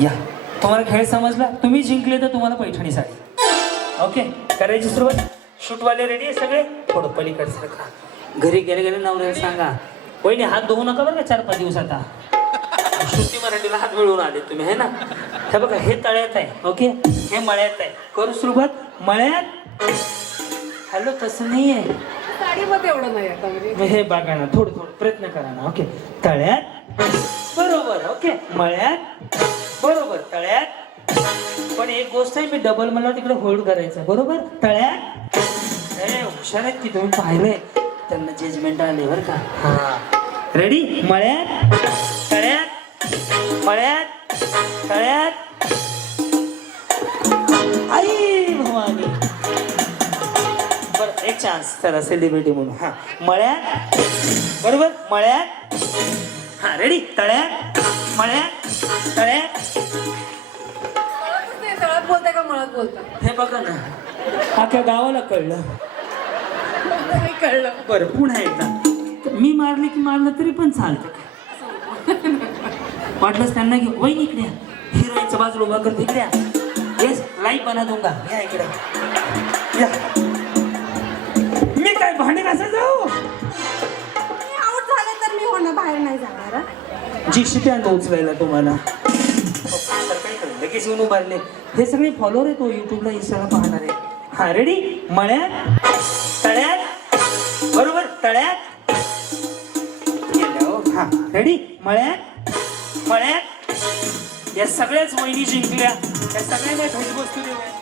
या. तुम्हाला खेळ समजला? तुम्ही जिंकले तर तुम्हाला पैठणी साडी. ओके करायची सुरुवात. शूटवाले रेडी आहे सगळे? थोडं पलीकडचं का घरी गेले गेले नवऱ्याला सांगा. वहिनी हात धुवू नका बरं का चार पाच दिवस आता श्रुती मराठीला हात मिळवून आले तुम्ही है ना? हे बघा हे तळ्यात आहे ओके? हे मळ्यात आहे. करू सुरुवात. मळ्यात? हॅलो तसं नाही आहे साडीमध्ये एवढं नाही आता म्हणजे हे बघा ना थोडं थोडं प्रयत्न करा ना ओके? तळ्यात? बरोबर ओके? मळ्यात? बरोबर तळ्यात. पण एक गोष्ट आहे मी डबल मला तिकडे होल्ड करायचं बरोबर? तळ्यात. अरे हुशार आहेत की तुम्ही पाहिलंय. त्यांना जजमेंट आले बरं का. हा. रेडी मळ्यात तळ्यात मळ्यात तळ्यात. आई भवानी बरं एक चान्स त्याला सेलिब्रिटी म्हणून. हा. मळ्यात बरोबर? मळ्यात. हा रेडी तळ्यात मळ्यात. तळ्यात ते तळात बोलताय का मळत बोलता हे बघा ना. अख्ख्या गावाला कळलं. नाही कळलं बरं पुन्हा एकदा. मी मारले की मारलं तरी पण चालतं वाटलंच त्यांना घेऊ वही इकडे हिरोईनच्या बाजूला उभा करतो इकडे येस लाईव्ह बना दूंगा. या इकडे. या. जी शिटी उचलायला तुम्हाला. लगेच येऊन उभारले. हे सगळे फॉलोअर आहे तो हो, युट्यूबला इंस्टाला पाहणार. आहे हा रेडी मळ्यात? तळ्यात? बरोबर तळ्यात? हो. हा रेडी मळ्यात? मळ्यात? या सगळ्याच वहिनी जिंकल्या. या सगळ्यांना भेटवस्तू देऊया.